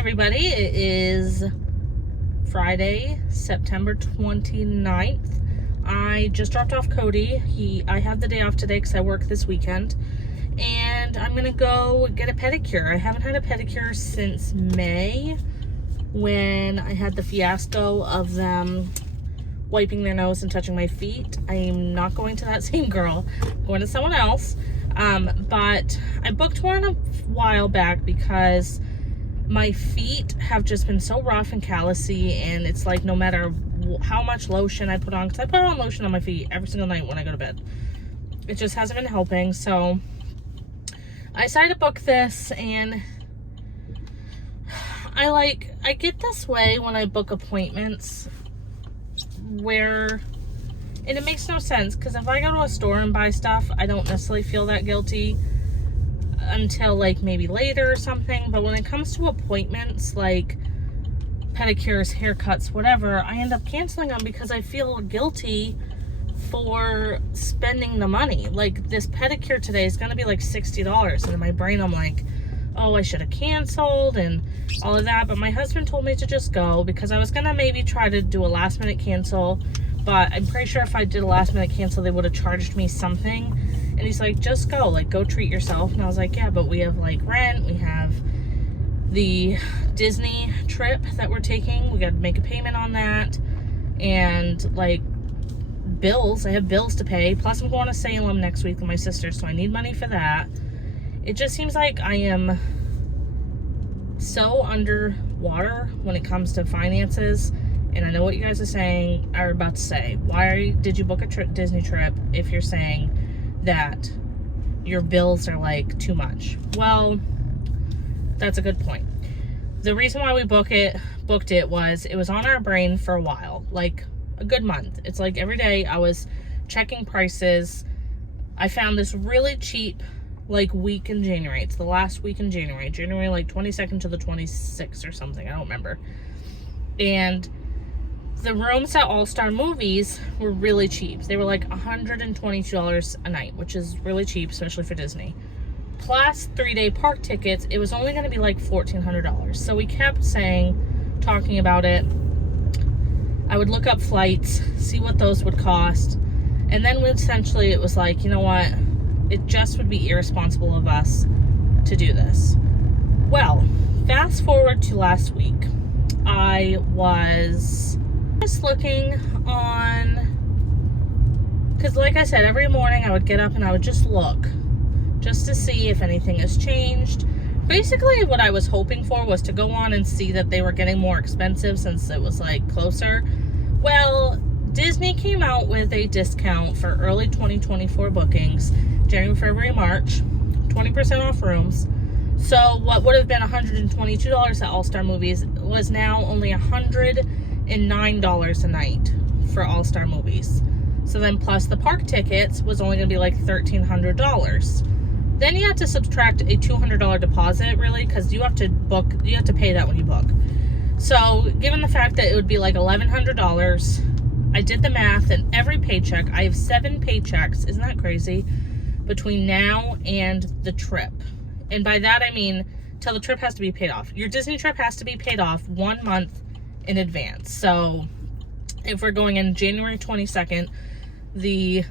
everybody, it is Friday, September 29th. I just dropped off Cody. I have the day off today because I work this weekend. And I'm gonna go get a pedicure. I haven't had a pedicure since May when I had the fiasco of them wiping their nose and touching my feet. I'm not going to that same girl. I'm going to someone else. But I booked one a while back because my feet have just been so rough and callousy, and it's like no matter how much lotion I put on, because I put on lotion on my feet every single night when I go to bed, it just hasn't been helping. So I decided to book this, and I get this way when I book appointments where, and it makes no sense, because if I go to a store and buy stuff, I don't necessarily feel that guilty until like maybe later or something. But when it comes to appointments like pedicures, haircuts, whatever, I end up canceling them because I feel guilty for spending the money. Like this pedicure today is gonna be like $60, and in my brain I'm like, oh, I should have canceled and all of that. But my husband told me to just go because I was gonna maybe try to do a last minute cancel, but I'm pretty sure if I did a last minute cancel they would have charged me something. And he's like, just go, like go treat yourself. And I was like, yeah, but we have like rent, we have the Disney trip that we're taking, we got to make a payment on that, and like bills, I have bills to pay, plus I'm going to Salem next week with my sister, so I need money for that. It just seems like I am so underwater when it comes to finances. And I know what you guys are about to say. Why did you book a Disney trip if you're saying that your bills are like too much? Well, that's a good point. The reason why we booked it was it was on our brain for a while, like a good month. It's like every day I was checking prices. I found this really cheap like week in January. It's the last week in January like 22nd to the 26th or something, I don't remember. And the rooms at All Star Movies were really cheap. They were like $122 a night, which is really cheap, especially for Disney. Plus 3-day park tickets, it was only going to be like $1,400. So we kept talking about it. I would look up flights, see what those would cost. And then essentially it was like, you know what? It just would be irresponsible of us to do this. Well, fast forward to last week. I was just looking on, because like I said, every morning I would get up and I would just look just to see if anything has changed. Basically what I was hoping for was to go on and see that they were getting more expensive since it was like closer. Well, Disney came out with a discount for early 2024 bookings, January, February, March, 20% off rooms. So what would have been $122 at All Star Movies was now only $109 a night for All Star Movies. So then plus the park tickets was only going to be like $1,300. Then you have to subtract a $200 deposit, really, because you have to pay that when you book. So given the fact that it would be like $1,100, I did the math, and every paycheck, I have 7 paychecks, isn't that crazy, between now and the trip. And by that I mean till the trip has to be paid off. Your Disney trip has to be paid off 1 month in advance. So if we're going in January 22nd, the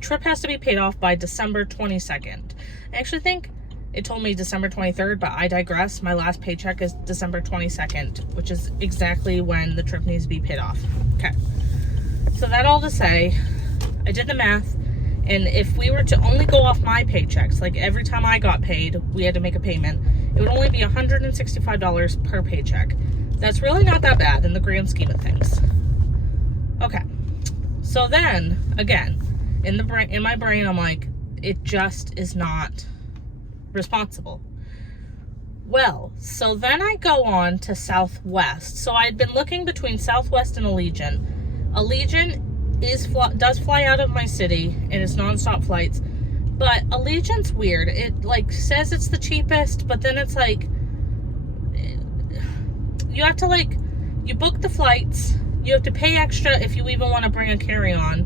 trip has to be paid off by December 22nd. I actually think it told me December 23rd, but I digress. My last paycheck is December 22nd, which is exactly when the trip needs to be paid off. Okay. So that all to say, I did the math, and if we were to only go off my paychecks, like every time I got paid, we had to make a payment, it would only be $165 per paycheck. That's really not that bad in the grand scheme of things. Okay. So then, again, in my brain, I'm like, it just is not responsible. Well, so then I go on to Southwest. So I'd been looking between Southwest and Allegiant. Allegiant does fly out of my city, and it's nonstop flights, but Allegiant's weird. It like says it's the cheapest, but then it's like you have to you book the flights, you have to pay extra if you even want to bring a carry-on,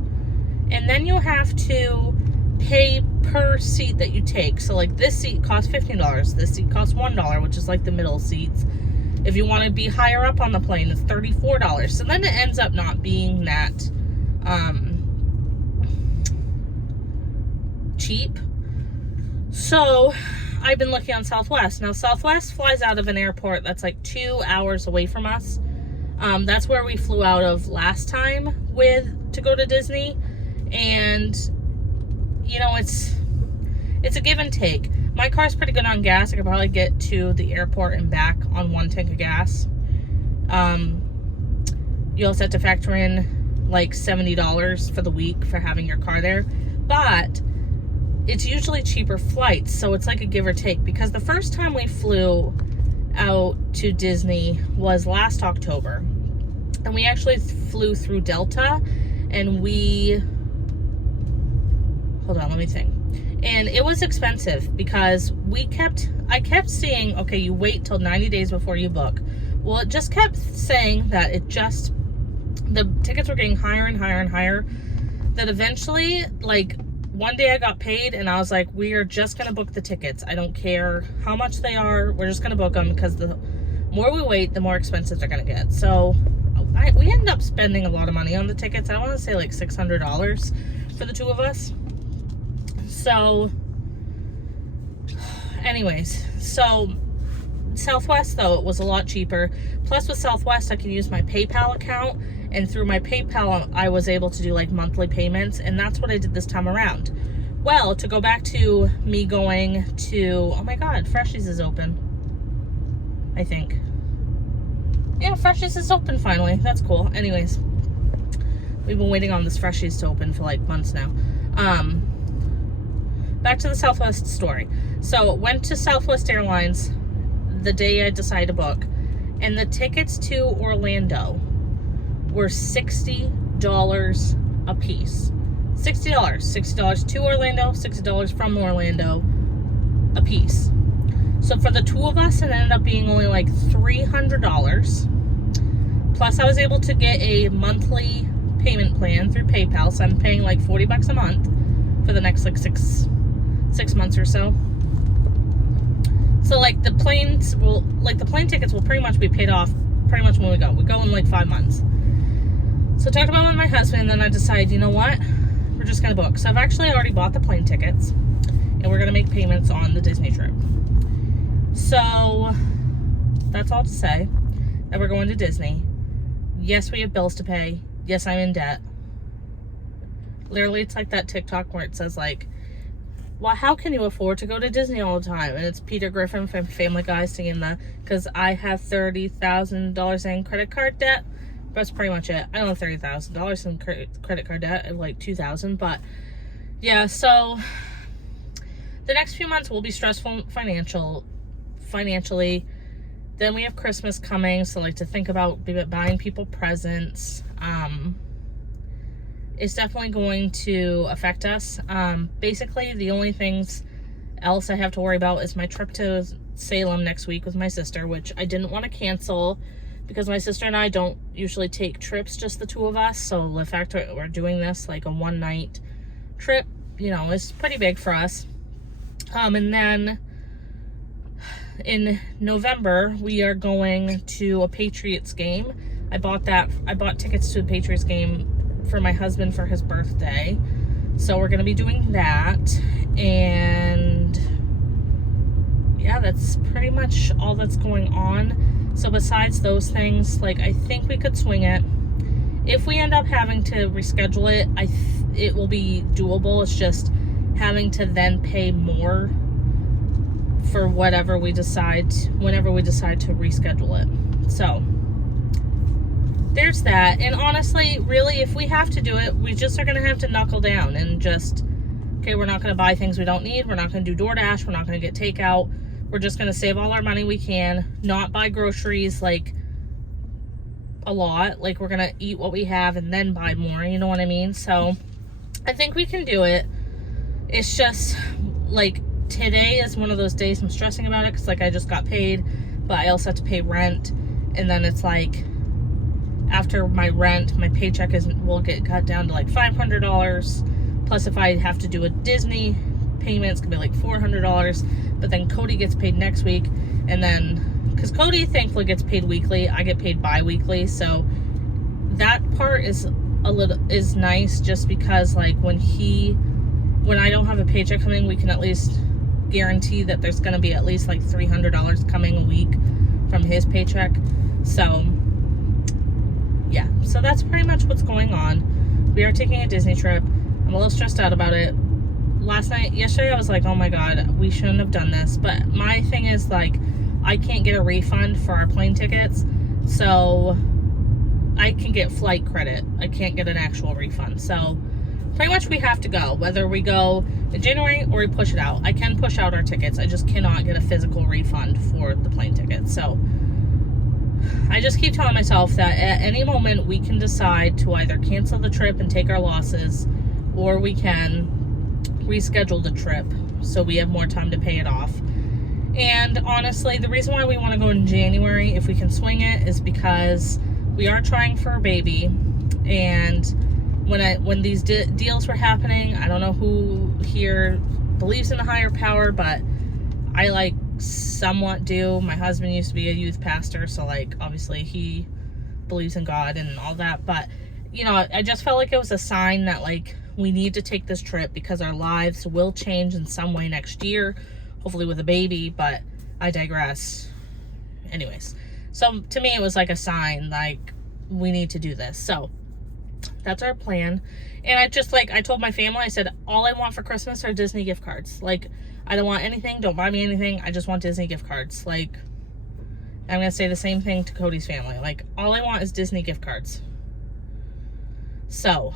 and then you have to pay per seat that you take. So like this seat costs $15, this seat costs $1, which is like the middle seats. If you want to be higher up on the plane, it's $34. So then it ends up not being that cheap. So I've been looking on Southwest. Now Southwest flies out of an airport that's like 2 hours away from us. That's where we flew out of last time to go to Disney. And you know, it's a give and take. My car's pretty good on gas. I could probably get to the airport and back on 1 tank of gas. You also have to factor in like $70 for the week for having your car there. But it's usually cheaper flights, so it's like a give or take. Because the first time we flew out to Disney was last October. And we actually flew through Delta, and hold on, let me think. And it was expensive because I kept seeing, okay, you wait till 90 days before you book. Well, it just kept saying that the tickets were getting higher and higher and higher, that eventually, like, one day I got paid and I was like, we are just going to book the tickets. I don't care how much they are. We're just going to book them, because the more we wait, the more expensive they're going to get. So we ended up spending a lot of money on the tickets. I want to say like $600 for the two of us. So anyways, so Southwest, though, it was a lot cheaper. Plus with Southwest, I can use my PayPal account, and through my PayPal, I was able to do like monthly payments, and that's what I did this time around. Well, to go back to me going to, oh my God, Freshies is open, I think. Yeah, Freshies is open finally. That's cool. Anyways, we've been waiting on this Freshies to open for like months now. Back to the Southwest story. So went to Southwest Airlines the day I decided to book, and the tickets to Orlando were $60 a piece. $60 to Orlando, $60 from Orlando a piece. So for the two of us, it ended up being only like $300. Plus I was able to get a monthly payment plan through PayPal, so I'm paying like $40 a month for the next like six months or so. So like the plane tickets will pretty much be paid off pretty much when we go. We go in like 5 months. So I talked about it with my husband, and then I decided, you know what? We're just gonna book. So I've actually already bought the plane tickets, and we're gonna make payments on the Disney trip. So that's all to say that we're going to Disney. Yes, we have bills to pay. Yes, I'm in debt. Literally, it's like that TikTok where it says like, well, how can you afford to go to Disney all the time? And it's Peter Griffin from Family Guy singing that, because I have $30,000 in credit card debt. That's pretty much it. I don't have $30,000 in credit card debt. I have like $2,000, but yeah. So the next few months will be stressful financially. Then we have Christmas coming, so like to think about buying people presents. It's definitely going to affect us. Basically, the only things else I have to worry about is my trip to Salem next week with my sister, which I didn't want to cancel because my sister and I don't usually take trips, just the two of us. So the fact that we're doing this like a one-night trip, you know, is pretty big for us. And then in November, we are going to a Patriots game. I bought tickets to the Patriots game for my husband for his birthday. So we're going to be doing that. And yeah, that's pretty much all that's going on. So besides those things, like, I think we could swing it. If we end up having to reschedule it, it will be doable. It's just having to then pay more for whenever we decide to reschedule it. So there's that. And honestly, really, if we have to do it, we just are going to have to knuckle down and just, okay, we're not going to buy things we don't need. We're not going to do DoorDash. We're not going to get takeout. We're just going to save all our money we can, not buy groceries like a lot. Like, we're going to eat what we have and then buy more, you know what I mean? So I think we can do it. It's just like today is one of those days I'm stressing about it because like I just got paid, but I also have to pay rent. And then it's like after my rent, my paycheck will get cut down to like $500. Plus if I have to do a Disney payments can be like $400, but then Cody gets paid next week, and then because Cody thankfully gets paid weekly, I get paid bi-weekly, so that part is nice, just because like when I don't have a paycheck coming, we can at least guarantee that there's going to be at least like $300 coming a week from his paycheck. So yeah, so that's pretty much what's going on. We are taking a Disney trip. I'm a little stressed out about it. Yesterday I was like, oh my god, we shouldn't have done this, but my thing is like, I can't get a refund for our plane tickets, so I can get flight credit. I can't get an actual refund, so pretty much we have to go, whether we go in January or we push it out. I can push out our tickets, I just cannot get a physical refund for the plane tickets. So I just keep telling myself that at any moment we can decide to either cancel the trip and take our losses, or we can reschedule the trip so we have more time to pay it off. And honestly, the reason why we want to go in January, if we can swing it, is because we are trying for a baby. And when these deals were happening, I don't know who here believes in a higher power, but I like somewhat do. My husband used to be a youth pastor, so like obviously he believes in God and all that, but you know, I just felt like it was a sign that like we need to take this trip because our lives will change in some way next year, hopefully with a baby, but I digress. Anyways, so to me it was like a sign, like we need to do this. So that's our plan. And I told my family, I said, all I want for Christmas are Disney gift cards. Like, I don't want anything, don't buy me anything, I just want Disney gift cards. Like, I'm gonna say the same thing to Cody's family. Like, all I want is Disney gift cards. So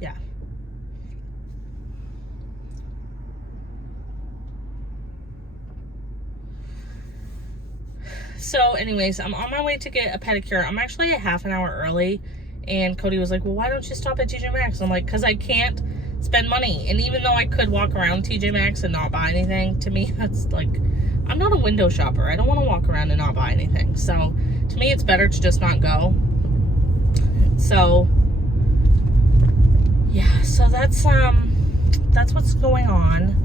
yeah. So anyways, I'm on my way to get a pedicure. I'm actually a half an hour early, and Cody was like, well, why don't you stop at TJ Maxx? I'm like, because I can't spend money. And even though I could walk around TJ Maxx and not buy anything, to me that's like, I'm not a window shopper. I don't want to walk around and not buy anything. So to me it's better to just not go. So yeah, so that's what's going on.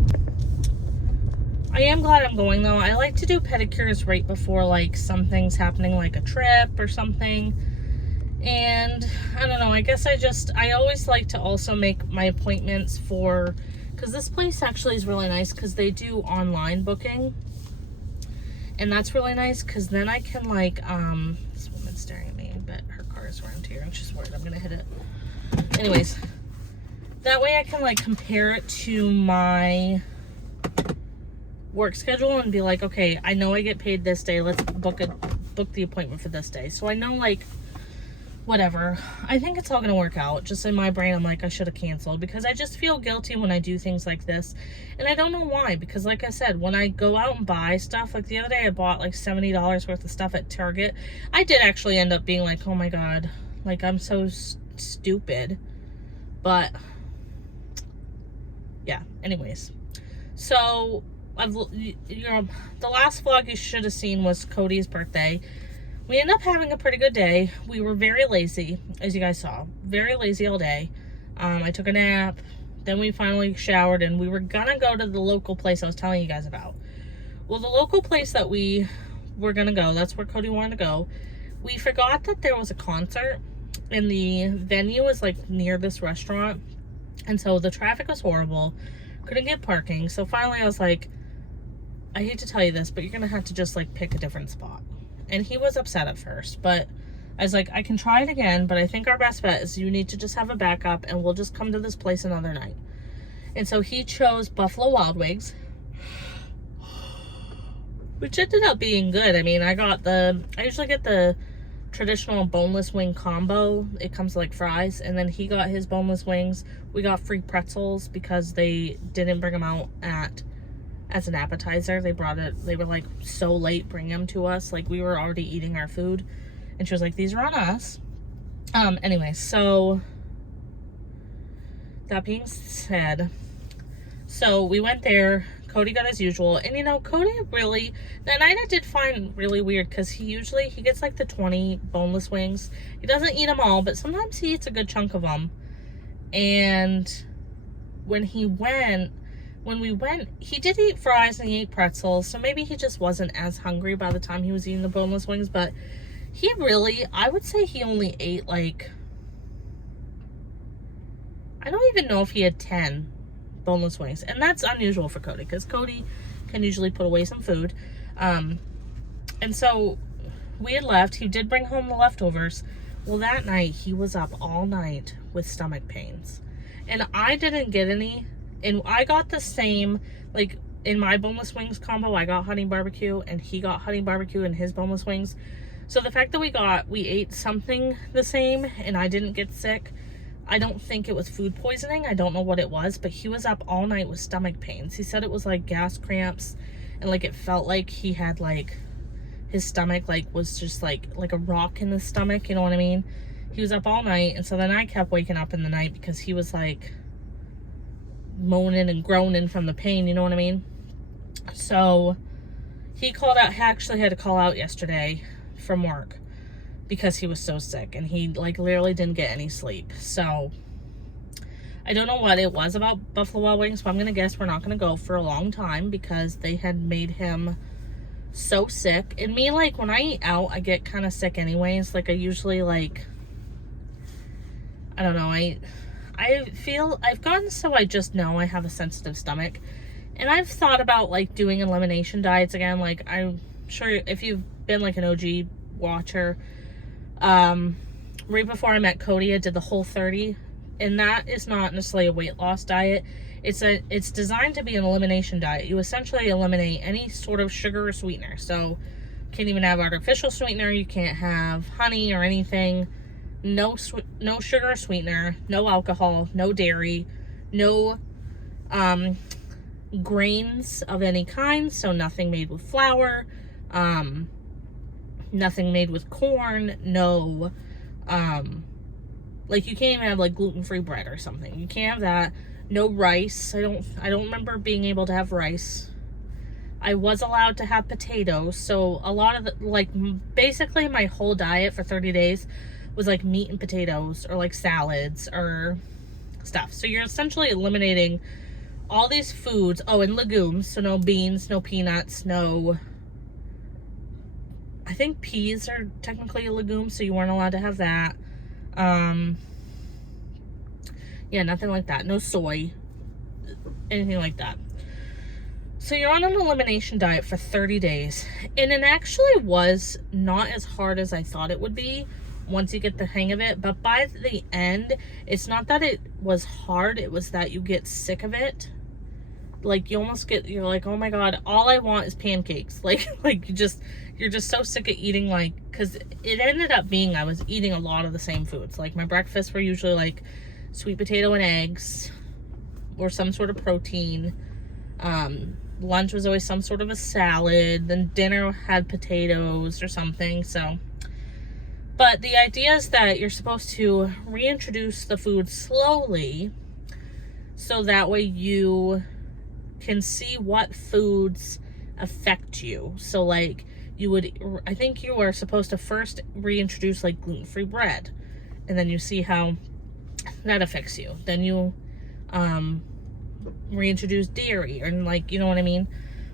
I am glad I'm going though. I like to do pedicures right before like something's happening, like a trip or something. And I don't know, I guess I always like to also make my appointments for, because this place actually is really nice because they do online booking. And that's really nice because then I can like, this woman's staring at me, but her car is around here and she's worried I'm gonna hit it. Anyways, that way I can like compare it to my work schedule and be like, okay, I know I get paid this day, let's book the appointment for this day. So I know like, whatever, I think it's all gonna work out. Just in my brain I'm like, I should have canceled, because I just feel guilty when I do things like this, and I don't know why. Because like I said, when I go out and buy stuff, like the other day I bought like $70 worth of stuff at Target. I did actually end up being like, oh my god, like I'm so stupid. But yeah, anyways, so you know, the last vlog you should have seen was Cody's birthday. We ended up having a pretty good day. We were very lazy, as you guys saw. Very lazy all day. I took a nap. Then we finally showered, and we were gonna go to the local place I was telling you guys about. Well, the local place that we were gonna go, that's where Cody wanted to go. We forgot that there was a concert, and the venue was like near this restaurant. And so the traffic was horrible. Couldn't get parking. So finally I was like, I hate to tell you this, but you're gonna have to just like pick a different spot. And he was upset at first, but I was like, I can try it again, but I think our best bet is you need to just have a backup, and we'll just come to this place another night. And so he chose Buffalo Wild Wings, which ended up being good. I mean, I usually get the traditional boneless wing combo. It comes like fries, and then he got his boneless wings. We got free pretzels because they didn't bring them out as an appetizer. They were like so late bringing them to us, like we were already eating our food, and she was like, these are on us. Anyway, so that being said, so we went there. Cody got as usual, and you know, Cody really, that night I did find really weird, because he gets like the 20 boneless wings. He doesn't eat them all, but sometimes he eats a good chunk of them. And when he went, when we went, he did eat fries and he ate pretzels, so maybe he just wasn't as hungry by the time he was eating the boneless wings, but he really, I would say he only ate like, I don't even know if he had 10 boneless wings, and that's unusual for Cody, because Cody can usually put away some food. And so we had left. He did bring home the leftovers. Well, that night he was up all night with stomach pains, and I didn't get any. And I got the same, like in my boneless wings combo, I got honey barbecue and he got honey barbecue in his boneless wings. So the fact that we ate something the same and I didn't get sick, I don't think it was food poisoning. I don't know what it was, but he was up all night with stomach pains. He said it was like gas cramps, and like it felt like he had like, his stomach like was just like a rock in his stomach, you know what I mean? He was up all night, and so then I kept waking up in the night because he was like moaning and groaning from the pain, you know what I mean? So he called out, he actually had to call out yesterday from work because he was so sick, and he like literally didn't get any sleep. So I don't know what it was about Buffalo Wild Wings, but I'm gonna guess we're not gonna go for a long time because they had made him so sick. And me, like when I eat out, I get kind of sick anyways. Like I usually like, I don't know, I feel, I've gotten so I just know I have a sensitive stomach. And I've thought about like doing elimination diets again. Like I'm sure if you've been like an OG watcher, right before I met Cody, I did the Whole30, and that is not necessarily a weight loss diet. It's designed to be an elimination diet. You essentially eliminate any sort of sugar or sweetener. So you can't even have artificial sweetener. You can't have honey or anything. No sugar or sweetener, no alcohol, no dairy, no grains of any kind. So nothing made with flour, nothing made with corn, no, like you can't even have like gluten-free bread or something. You can't have that. No rice. I don't remember being able to have rice. I was allowed to have potatoes. So a lot of the, like basically my whole diet for 30 days was like meat and potatoes or like salads or stuff. So you're essentially eliminating all these foods. Oh, and legumes. So no beans, no peanuts, no, I think peas are technically a legume, so you weren't allowed to have that. Yeah, nothing like that. No soy, anything like that. So you're on an elimination diet for 30 days. And it actually was not as hard as I thought it would be once you get the hang of it. But by the end, it's not that it was hard, it was that you get sick of it. Like you almost get, you're like, oh my God, all I want is pancakes. Like you're just so sick of eating, like, because it ended up being, I was eating a lot of the same foods. Like my breakfasts were usually like sweet potato and eggs or some sort of protein. Lunch was always some sort of a salad. Then dinner had potatoes or something. So, but the idea is that you're supposed to reintroduce the food slowly so that way you can see what foods affect you. So like you would, I think you are supposed to first reintroduce like gluten-free bread, and then you see how that affects you. Then you reintroduce dairy, and like, you know what I mean?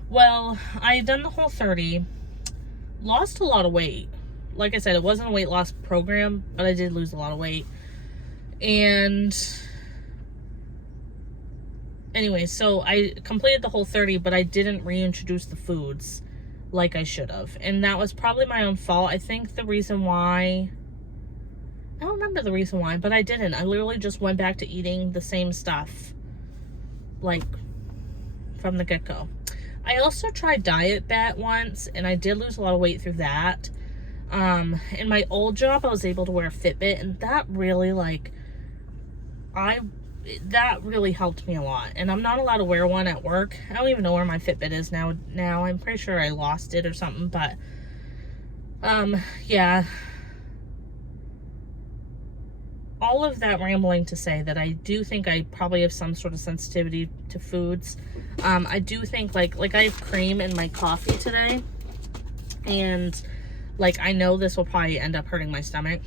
Well, I had done the Whole30, lost a lot of weight. Like I said, it wasn't a weight loss program, but I did lose a lot of weight. And anyway, so I completed the Whole30, but I didn't reintroduce the foods like I should have. And that was probably my own fault. I think the reason why, I don't remember the reason why, but I didn't. I literally just went back to eating the same stuff, like, from the get-go. I also tried Diet Bet once, and I did lose a lot of weight through that. In my old job, I was able to wear a Fitbit, and that really, like, that really helped me a lot. And I'm not allowed to wear one at work. I don't even know where my Fitbit is now. I'm pretty sure I lost it or something, but, yeah. All of that rambling to say that I do think I probably have some sort of sensitivity to foods. I do think, like I have cream in my coffee today, and, like, I know this will probably end up hurting my stomach,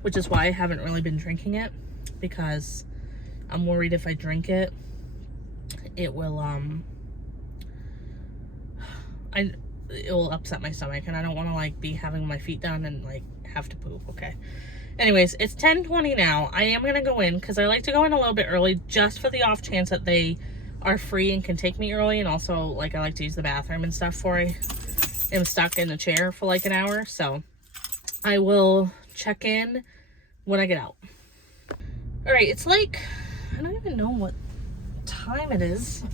which is why I haven't really been drinking it, because I'm worried if I drink it, it will, it will upset my stomach, and I don't want to like be having my feet down and like have to poop. Okay. Anyways, it's 10:20 now. I am going to go in because I like to go in a little bit early just for the off chance that they are free and can take me early. And also, like, I like to use the bathroom and stuff before I am stuck in a chair for like an hour. So I will check in when I get out. All right, it's like, I don't even know what time it is.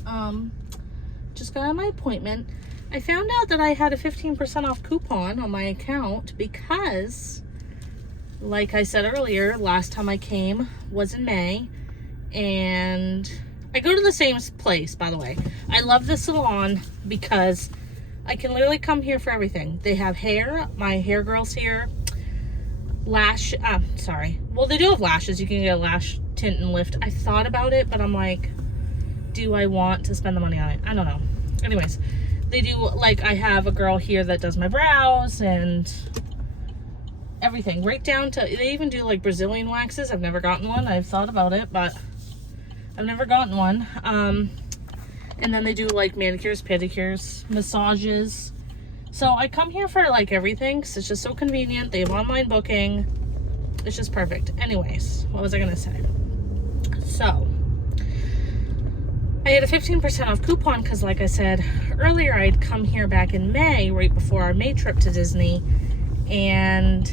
Just got my appointment. I found out that I had a 15% off coupon on my account because, like I said earlier, last time I came was in May, and I go to the same place, by the way. I love the salon because I can literally come here for everything. They have hair, my hair girl's here, well, they do have lashes. You can get a lash tint and lift. I thought about it, but I'm like, do I want to spend the money on it? I don't know. Anyways, they do, like, I have a girl here that does my brows and everything, right down to, they even do like Brazilian waxes. I've never gotten one. I've thought about it, but I've never gotten one. And then they do like manicures, pedicures, massages. So I come here for like everything because it's just so convenient. They have online booking. It's just perfect. Anyways, what was I gonna say? So I had a 15% off coupon because, like I said earlier, I'd come here back in May, right before our May trip to Disney, and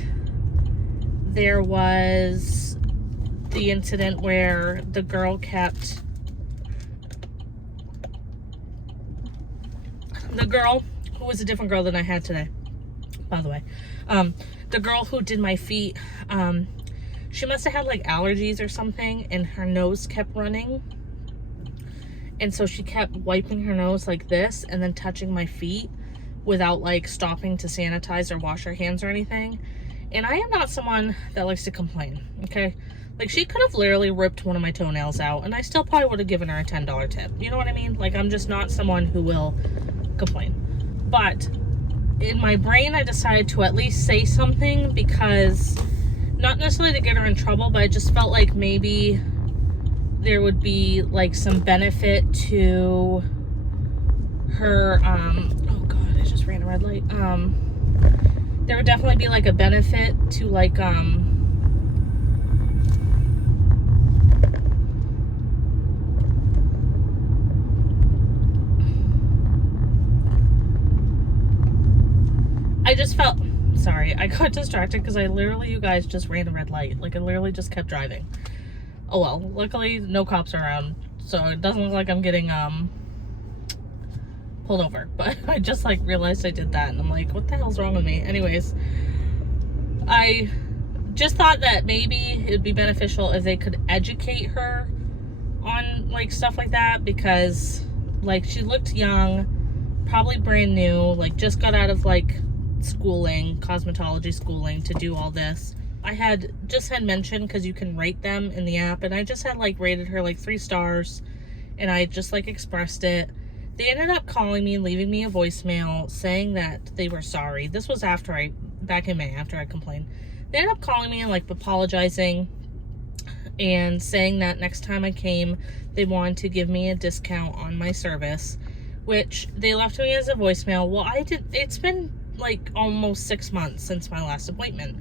there was the incident where the girl kept, the girl who was a different girl than I had today, by the way, the girl who did my feet, she must have had like allergies or something, and her nose kept running. And so she kept wiping her nose like this and then touching my feet without like stopping to sanitize or wash her hands or anything. And I am not someone that likes to complain, okay? Like, she could have literally ripped one of my toenails out and I still probably would have given her a $10 tip. You know what I mean? Like, I'm just not someone who will complain. But in my brain, I decided to at least say something because, not necessarily to get her in trouble, but I just felt like maybe there would be like some benefit to her, oh god, I just ran a red light. There would definitely be like a benefit to like, I just felt, sorry, I got distracted because I literally, you guys, just ran a red light. Like, I literally just kept driving. Oh well, luckily no cops are around, so it doesn't look like I'm getting pulled over. But I just like realized I did that and I'm like, what the hell's wrong with me? Anyways, I just thought that maybe it would be beneficial if they could educate her on like stuff like that, because like she looked young, probably brand new, like just got out of like schooling, cosmetology schooling, to do all this. I had mentioned, because you can rate them in the app, and I just had like rated her like 3 stars, and I just like expressed it. They ended up calling me and leaving me a voicemail saying that they were sorry. This was back in May, after I complained. They ended up calling me and like apologizing and saying that next time I came, they wanted to give me a discount on my service, which they left me as a voicemail. Well, it's been like almost 6 months since my last appointment.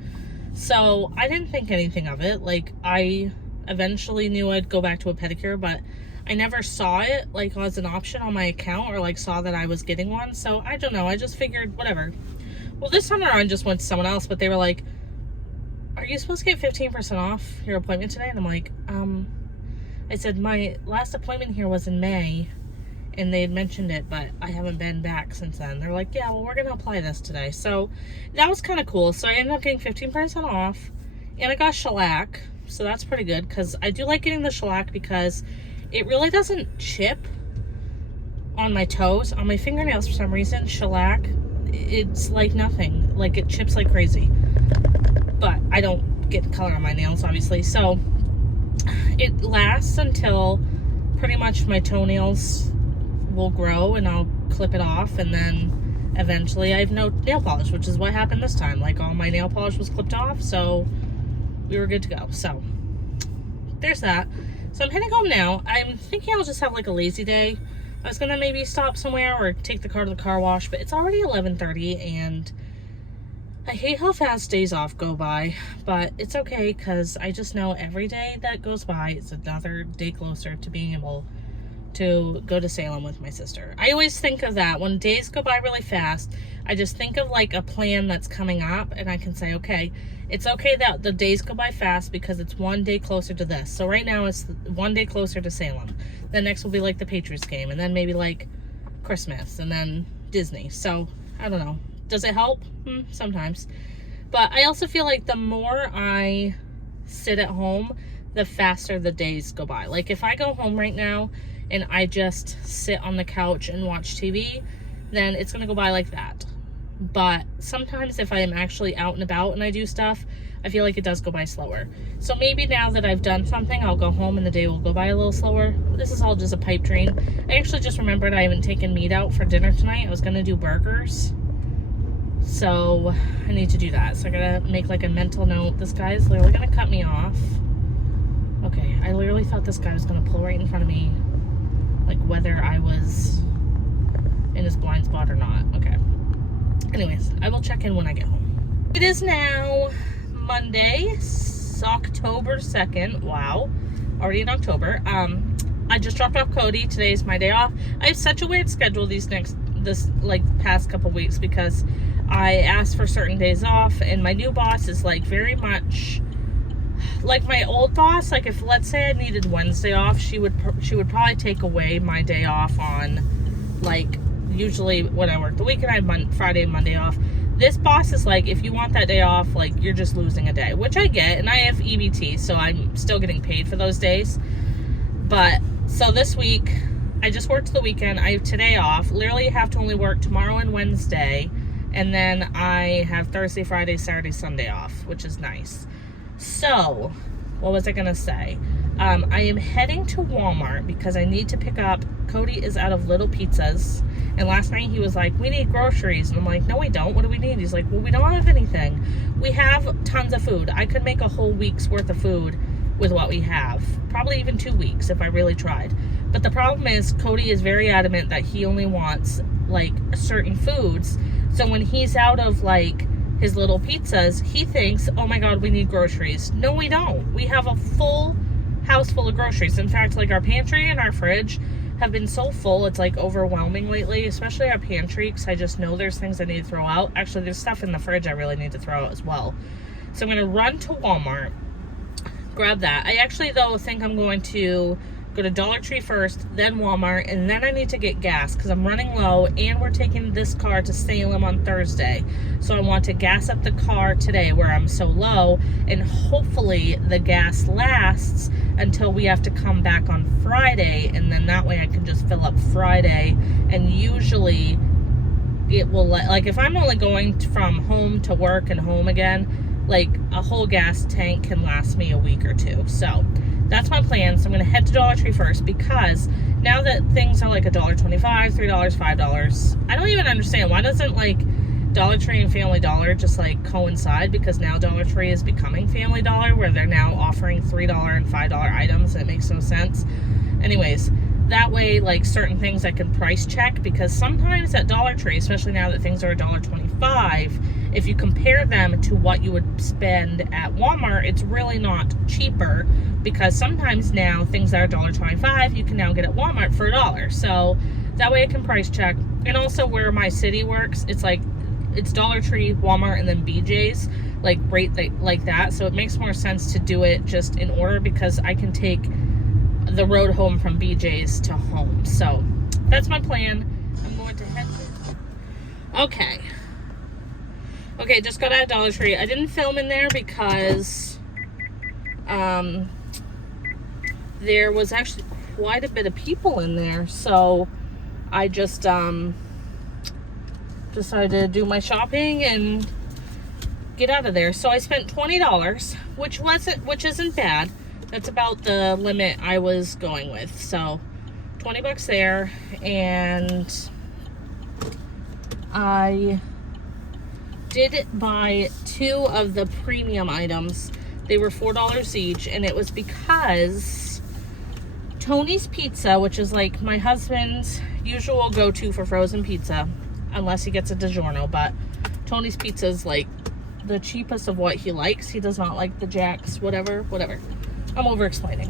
So I didn't think anything of it. Like, I eventually knew I'd go back to a pedicure, but I never saw it like as an option on my account, or like saw that I was getting one. So I don't know. I just figured whatever. Well, this time around I just went to someone else, but they were like, are you supposed to get 15% off your appointment today? And I'm like, I said, my last appointment here was in May, and they had mentioned it, but I haven't been back since then. They're like, yeah, well, we're going to apply this today. So that was kind of cool. So I ended up getting 15% off, and I got shellac. So that's pretty good, because I do like getting the shellac because it really doesn't chip on my toes. On my fingernails, for some reason, shellac, it's like nothing. Like, it chips like crazy. But I don't get color on my nails, obviously. So it lasts until pretty much my toenails will grow, and I'll clip it off, and then eventually I have no nail polish, which is what happened this time. Like, all my nail polish was clipped off, so we were good to go. So there's that. So I'm heading home now. I'm thinking I'll just have like a lazy day. I was gonna maybe stop somewhere or take the car to the car wash, but it's already 11:30 and I hate how fast days off go by, but it's okay because I just know every day that goes by is another day closer to being able to go to Salem with my sister. I always think of that. When days go by really fast, I just think of like a plan that's coming up and I can say, okay, it's okay that the days go by fast because it's one day closer to this. So right now it's one day closer to Salem. Then next will be like the Patriots game and then maybe like Christmas and then Disney. So I don't know. Does it help? Sometimes. But I also feel like the more I sit at home, the faster the days go by. Like if I go home right now and I just sit on the couch and watch TV, then it's going to go by like that. But sometimes if I am actually out and about and I do stuff, I feel like it does go by slower. So maybe now that I've done something, I'll go home and the day will go by a little slower. This is all just a pipe dream. I actually just remembered I haven't taken meat out for dinner tonight. I was going to do burgers. So I need to do that. So I gotta make like a mental note. This guy is literally gonna cut me off. Okay, I literally thought this guy was gonna pull right in front of me, like whether I was in his blind spot or not. Okay. Anyways, I will check in when I get home. It is now Monday, October 2nd. Wow, already in October. I just dropped off Cody. Today's my day off. I have such a weird schedule this like past couple weeks because I asked for certain days off and my new boss is like very much like my old boss. Like if let's say I needed Wednesday off, she would probably take away my day off on like usually when I work the weekend I have Friday and Monday off. This boss is like, if you want that day off, like you're just losing a day, which I get, and I have EBT, so I'm still getting paid for those days. But so this week I just worked the weekend. I have today off. Literally have to only work tomorrow and Wednesday. And then I have Thursday, Friday, Saturday, Sunday off, which is nice. So, what was I going to say? I am heading to Walmart because I need to pick up, Cody is out of Little Pizzas. And last night he was like, we need groceries. And I'm like, no, we don't. What do we need? He's like, well, we don't have anything. We have tons of food. I could make a whole week's worth of food with what we have. Probably even 2 weeks if I really tried. But the problem is Cody is very adamant that he only wants like certain foods. So when he's out of like his Little Pizzas, he thinks, oh my God, we need groceries. No, we don't. We have a full house full of groceries. In fact, like our pantry and our fridge have been so full, it's like overwhelming lately, especially our pantry, because I just know there's things I need to throw out. Actually, there's stuff in the fridge I really need to throw out as well. So I'm going to run to Walmart, grab that. I actually, though, think I'm going to go to Dollar Tree first, then Walmart, and then I need to get gas because I'm running low and we're taking this car to Salem on Thursday. So I want to gas up the car today where I'm so low, and hopefully the gas lasts until we have to come back on Friday, and then that way I can just fill up Friday. And usually it will, like if I'm only going from home to work and home again, like a whole gas tank can last me a week or two. So that's my plan. So I'm going to head to Dollar Tree first because now that things are like $1.25, $3, $5, I don't even understand. Why doesn't like Dollar Tree and Family Dollar just like coincide? Because now Dollar Tree is becoming Family Dollar where they're now offering $3 and $5 items. It makes no sense. Anyways, that way like certain things I can price check, because sometimes at Dollar Tree, especially now that things are $1.25, if you compare them to what you would spend at Walmart, it's really not cheaper, because sometimes now things that are $1.25 you can now get at Walmart for $1. So that way I can price check. And also where my city works, it's like it's Dollar Tree, Walmart, and then BJ's, like right like that. So it makes more sense to do it just in order, because I can take the road home from BJ's to home. So that's my plan. I'm going to head to... Okay, just got out of Dollar Tree. I didn't film in there because there was actually quite a bit of people in there. So I just decided to do my shopping and get out of there. So I spent $20, which isn't bad. That's about the limit I was going with. So 20 bucks there, and I did buy 2 of the premium items. They were $4 each, and it was because Tony's Pizza, which is like my husband's usual go-to for frozen pizza, unless he gets a DiGiorno, but Tony's Pizza is like the cheapest of what he likes. He does not like the Jack's, whatever. I'm over explaining.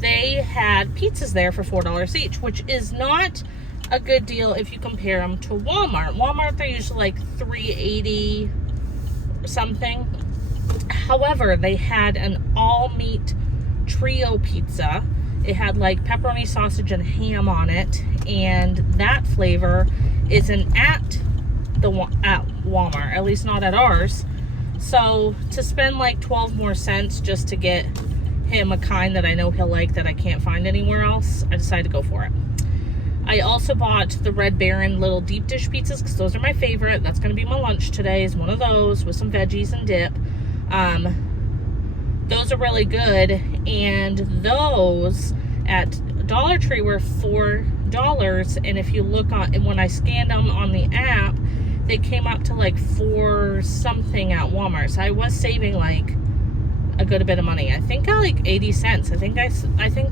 They had pizzas there for $4 each, which is not a good deal if you compare them to Walmart. Walmart, they're usually like $3.80 or something. However, they had an all-meat trio pizza. It had like pepperoni, sausage, and ham on it, and that flavor isn't at Walmart, at least not at ours. So to spend like 12 more cents just to get him a kind that I know he'll like that I can't find anywhere else, I decided to go for it. I also bought the Red Baron little deep dish pizzas because those are my favorite. That's going to be my lunch today, is one of those with some veggies and dip. Those are really good, and those at Dollar Tree were $4, and if you look on, and when I scanned them on the app, they came up to like $4 something at Walmart. So I was saving like a good bit of money. I think I like 80 cents. I think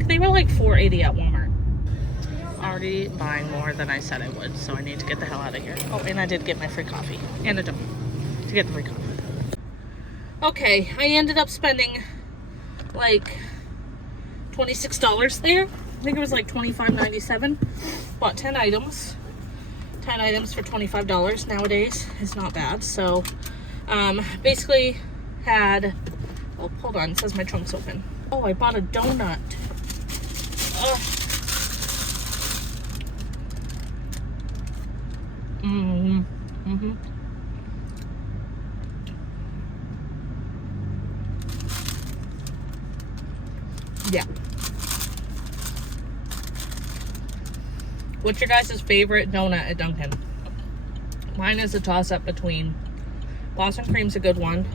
they were like $4.80 at Walmart. Already buying more than I said I would, so I need to get the hell out of here. Oh, and I did get my free coffee and a donut to get the free coffee. Okay, I ended up spending like $26 there. I think it was like $25.97. Bought 10 items. 10 items for $25 nowadays is not bad. So basically had, oh, hold on, it says my trunk's open. Oh, I bought a donut. Yeah. What's your guys' favorite donut at Dunkin'? Mine is a toss-up between Boston Cream's a good one.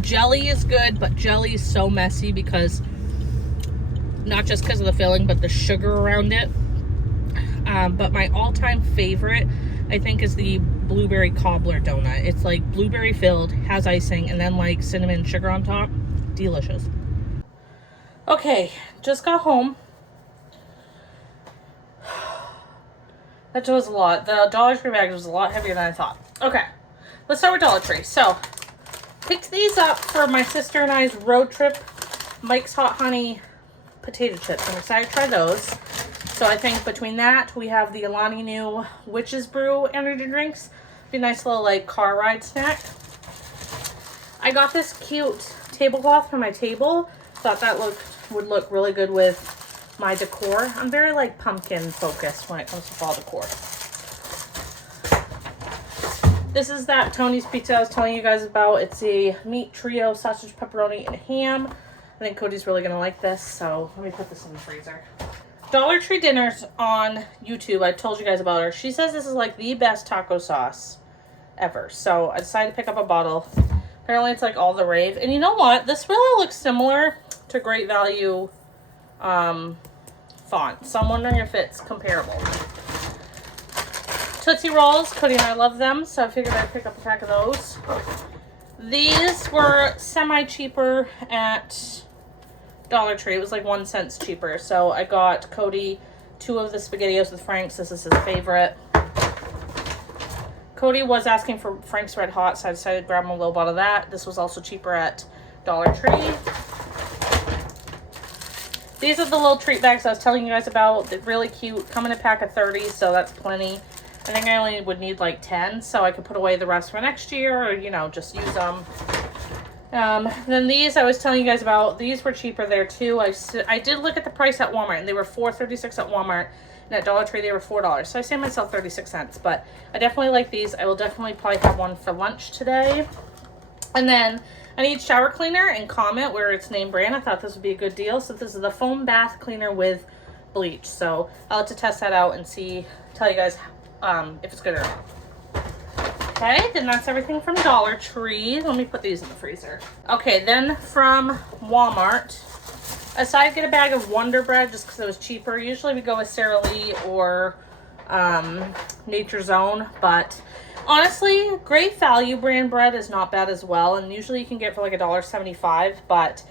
Jelly is good, but jelly is so messy because, not just because of the filling, but the sugar around it. But my all-time favorite, I think, is the blueberry cobbler donut. It's like blueberry filled, has icing, and then like cinnamon sugar on top. Delicious. Okay, just got home. That was a lot. The Dollar Tree bag was a lot heavier than I thought. Okay, let's start with Dollar Tree. So, picked these up for my sister and I's road trip. Mike's Hot Honey potato chips. I'm excited to try those. So I think between that, we have the Alani Nu Witch's Brew energy drinks. Be a nice little like car ride snack. I got this cute tablecloth for my table. Thought that would look really good with my decor. I'm very like pumpkin focused when it comes to fall decor. This is that Tony's Pizza I was telling you guys about. It's a meat trio, sausage, pepperoni, and ham. I think Cody's really gonna like this, so let me put this in the freezer. Dollar Tree Dinners on YouTube, I told you guys about her. She says this is like the best taco sauce ever. So I decided to pick up a bottle. Apparently it's like all the rave. And you know what? This really looks similar to Great Value font. So I'm wondering if it's comparable. Tootsie Rolls, Cody and I love them, so I figured I'd pick up a pack of those. These were semi-cheaper at Dollar Tree. It was like 1 cent cheaper. So I got Cody 2 of the SpaghettiOs with Frank's. This is his favorite. Cody was asking for Frank's Red Hot, so I decided to grab him a little bottle of that. This was also cheaper at Dollar Tree. These are the little treat bags I was telling you guys about. They're really cute. Come in a pack of 30, so that's plenty. I think I only would need like 10, so I could put away the rest for next year, or, you know, just use them. Then these I was telling you guys about, these were cheaper there too. I did look at the price at Walmart, and they were $4.36 at Walmart, and at Dollar Tree they were $4. So I saved myself 36 cents, but I definitely like these. I will definitely probably have one for lunch today. And then I need shower cleaner, and comment where it's name brand. I thought this would be a good deal. So this is the foam bath cleaner with bleach. So I'll have to test that out and tell you guys if it's good or not. Okay, then that's everything from Dollar Tree. Let me put these in the freezer. Okay, then from Walmart, I decided to get a bag of Wonder Bread just because it was cheaper. Usually we go with Sara Lee or Nature's Own, but honestly, Great Value brand bread is not bad as well, and usually you can get it for like $1.75, but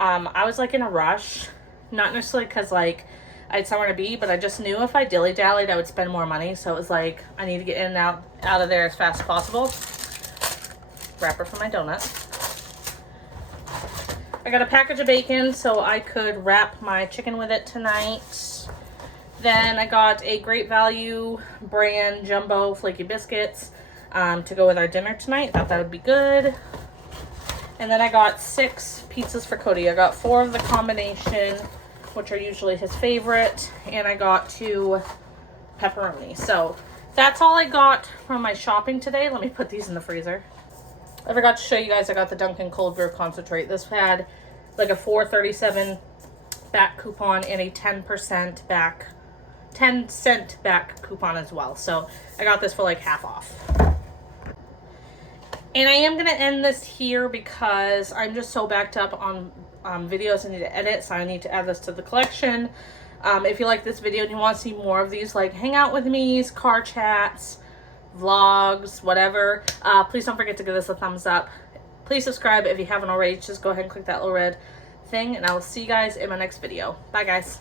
I was like in a rush, not necessarily because like I had somewhere to be, but I just knew if I dilly-dallied, I would spend more money. So it was like, I need to get in and out of there as fast as possible. Wrapper for my donut. I got a package of bacon so I could wrap my chicken with it tonight. Then I got a Great Value brand jumbo flaky biscuits to go with our dinner tonight. Thought that would be good. And then I got 6 pizzas for Cody. I got 4 of the combination, which are usually his favorite, and I got 2 pepperoni. So that's all I got from my shopping today. Let me put these in the freezer. I forgot to show you guys I got the Dunkin' Cold Brew Concentrate. This had like a $4.37 back coupon and a 10% back, 10-cent back coupon as well. So I got this for like half off. And I am going to end this here because I'm just so backed up on videos I need to edit, so I need to add this to the collection. If you like this video and you want to see more of these, like hang out with me's, car chats, vlogs, whatever, please don't forget to give this a thumbs up. Please subscribe if you haven't already. Just go ahead and click that little red thing, and I will see you guys in my next video. Bye, guys.